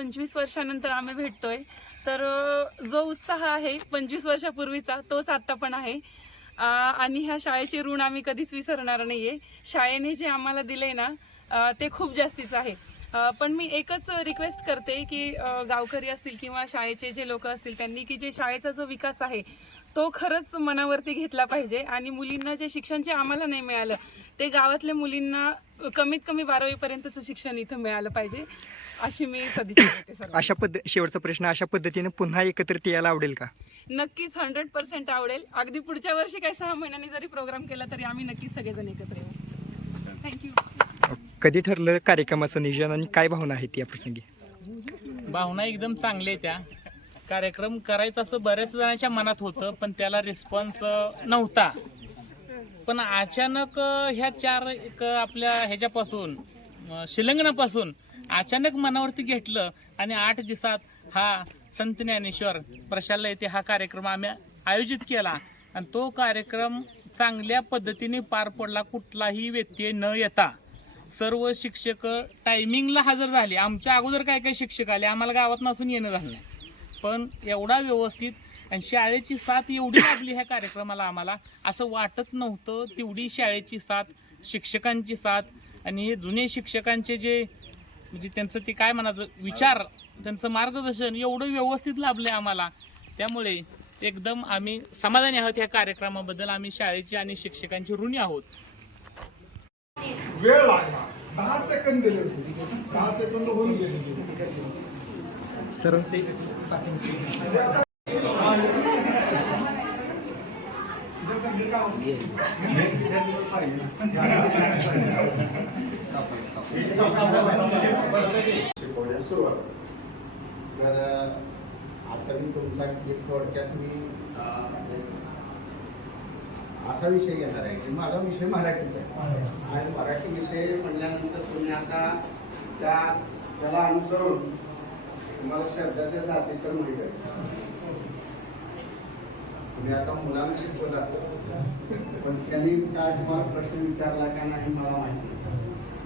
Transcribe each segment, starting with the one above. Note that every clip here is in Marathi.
पंचवीस वर्षानंतर आम्ही भेटतोय. तर जो उत्साह आहे पंचवीस वर्षापूर्वीचा तोच आत्ता पण आहे. आणि ह्या शाळेचे ऋण आम्ही कधीच विसरणार नाही आहे शाळेने जे आम्हाला दिले ना ते खूप जास्तीचं आहे. पण मी एकच रिक्वेस्ट करते की गावकरी असतील किंवा शाळेचे जे लोक असतील त्यांनी की जे शाळेचा जो विकास आहे तो खरंच मनावरती घेतला पाहिजे आणि मुलींना जे शिक्षण जे आम्हाला नाही मिळालं ते गावातल्या मुलींना कमीत कमी बारावीपर्यंतचं शिक्षण इथं मिळालं पाहिजे अशी मी सदिच्छा अशा पद्ध शेवटचा प्रश्न अशा पद्धतीने पुन्हा एकत्रित यायला आवडेल का? नक्कीच हंड्रेड पर्सेंट आवडेल. अगदी पुढच्या वर्षी काही सहा महिन्यांनी जरी प्रोग्राम केला तरी आम्ही नक्कीच सगळेजण एकत्र येऊ. थँक्यू कधी ठरलं कार्यक्रमाचं नियोजन आणि काय भावना आहेत या प्रसंगी? भावना एकदम चांगली आहे त्या कार्यक्रम करायचं असं बऱ्याच जणांच्या मनात होतं पण त्याला रिस्पॉन्स नव्हता. पण अचानक ह्या चार एक आपल्या ह्याच्यापासून अं, शिलंगणापासून अचानक मनावरती घेतलं आणि आठ दिवसात हा संत ज्ञानेश्वर प्रशाला येथे हा कार्यक्रम आम्ही आयोजित केला. आणि तो कार्यक्रम चांगल्या पद्धतीने पार पडला कुठलाही व्यत्यय न येता. सर्व शिक्षक टायमिंगला हजर झाले. आमच्या अगोदर काय काय शिक्षक आले आम्हाला गावात नसून येणं झालं नाही. पण एवढा व्यवस्थित आणि शाळेची साथ एवढी लागली ह्या कार्यक्रमाला आम्हाला असं वाटत नव्हतं तेवढी शाळेची साथ शिक्षकांची साथ आणि हे जुने शिक्षकांचे जे म्हणजे त्यांचं ते काय म्हणायचं विचार त्यांचं मार्गदर्शन एवढं व्यवस्थित लाभलंय आम्हाला. त्यामुळे एकदम आम्ही समाधानी आहोत ह्या कार्यक्रमाबद्दल. आम्ही शाळेची आणि शिक्षकांची ऋणी आहोत. वेळ लागला. दहा सेकंद दिले होते. दहा सेकंद होऊन गेले. शिकवण्यास सुरुवात. तर आता मी तुमचा एक थोडक्यात मी असा विषय घेणार आहे. की माझा विषय मराठीचा आहे. आणि मराठी विषय म्हणल्यानंतर तुम्ही आता त्या त्याला अनुसरून तुम्हाला शब्दाच्या जाती तर माहिती आहे तुम्ही आता मुलांना शिकवत असेल. पण त्यांनी काय तुम्हाला प्रश्न विचारला का नाही मला माहिती.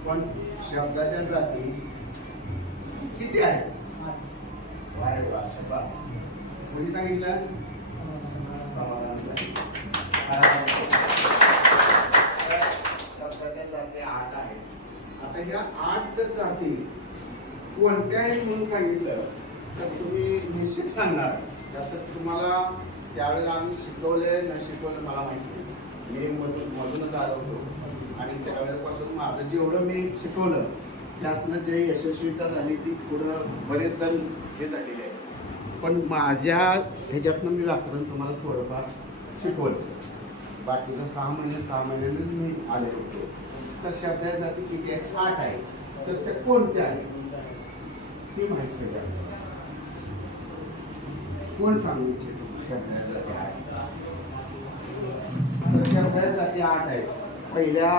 पण शब्दाच्या जाती किती आहे? वारे वा कोणी सांगितलं? समाधान सांगितलं शब्दाच्या जाती आठ आहेत आता ह्या आठ जर जाती कोणत्याही म्हणून सांगितलं तर तुम्ही निश्चित सांगणार. तर तुम्हाला त्यावेळेला आम्ही शिकवले न शिकवलं मला माहिती मी मधून मधूनच आलो होतो. आणि त्यावेळेपासून माझं जेवढं मी शिकवलं त्यातनं जे यशस्वीता झाली ती पुढं बरेच जण हे झालेले आहे पण माझ्या ह्याच्यातनं मी व्याकरण तुम्हाला थोडंफार शिकवलं. बाकीचं सहा महिने सहा महिन्याने मी आले होतो. तर शब्दा जाती किती आहेत आठ आहे तर त्या कोणत्या आहेत ती माहिती पाहिजे आपल्याला. कोण सांगू इच्छितो शब्दाच्या जाती आठ? तर शब्दा जाती आठ आहेत पहिल्या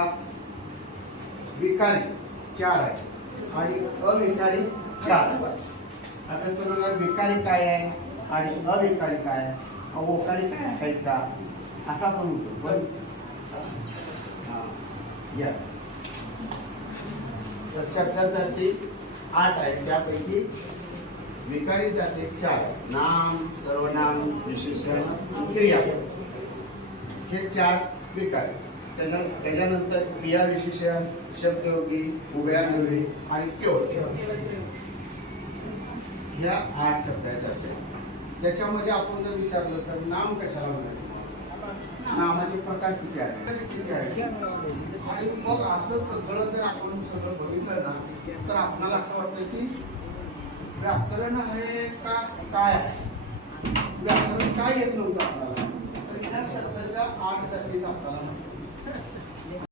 विकारी चार आहे आणि अविकारी चार आता तुम्हाला विकारी काय आहे आणि अविकारी काय आहे? अवकारी काय आहेत का? असा पण होतो. पण हा, या. तर शब्दात जाती आठ आहेत त्यापैकी विकारी जाती चार. नाम सर्वनाम विशेषण क्रिया. हे चार विकार. त्याच्या त्याच्यानंतर क्रिया विशेषण शब्दयोगी उभयान्वयी आणि केवळ ह्या आठ शब्द आहेत असे. त्याच्यामध्ये आपण जर विचारलं तर नाम कशाला म्हणायचं? नामाचे प्रकार किती आहेत? त्याचे किती आहेत? आणि मग असं सगळं जर आपण सगळं बघितलं ना तर आपणाला असं वाटतं की व्याकरण आहे का काय आहे? व्याकरण काय येत नव्हतं आपल्याला? तर या शब्दाच्या आठ जातीच आपल्याला